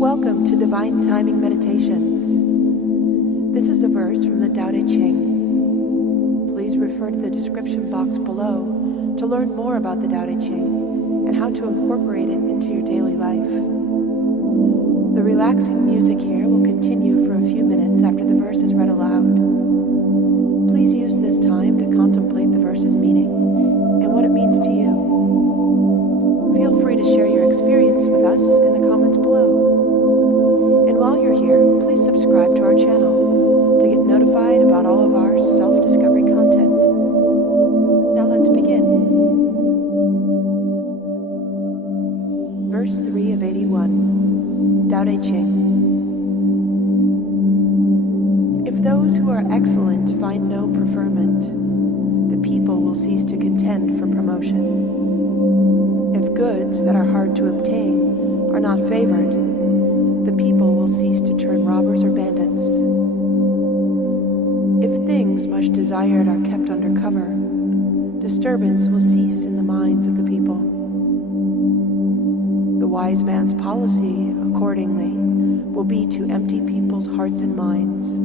Welcome to Divine Timing Meditations. This is a verse from the Tao Te Ching. Please refer to the description box below to learn more about the Tao Te Ching and how to incorporate it into your daily life. The relaxing music here will continue for a few minutes after the verse is read aloud. Please use this time to contemplate the verse's meaning and what it means to you. Feel free to share your experience with us in the comments below. And while you're here, please subscribe to our channel to get notified about all of our self-discovery content. Now let's begin. Verse 3 of 81, Tao Te Ching. If those who are excellent find no preferment, the people will cease to contend for promotion. If goods that are hard to obtain are not favored, the people will cease to turn robbers or bandits. If things much desired are kept under cover, disturbance will cease in the minds of the people. The wise man's policy, accordingly, will be to empty people's hearts and minds,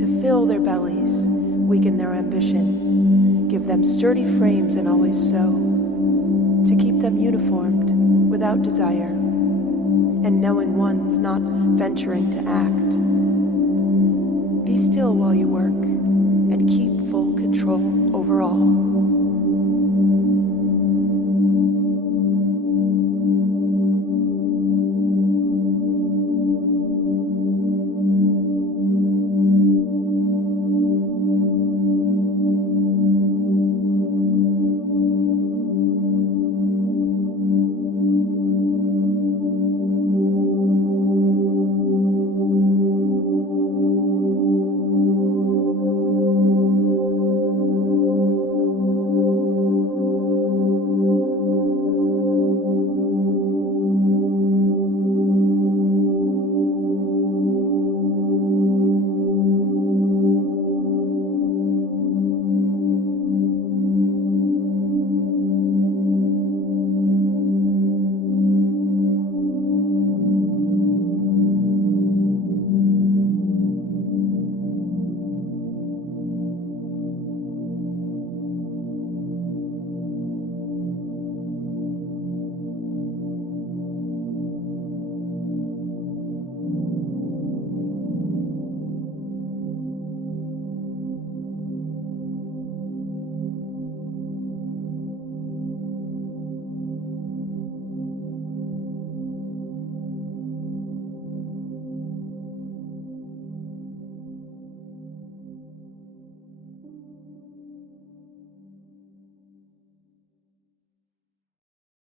to fill their bellies, weaken their ambition, give them sturdy frames and always so, to keep them uniformed, without desire, and knowing ones not venturing to act. Be still while you work,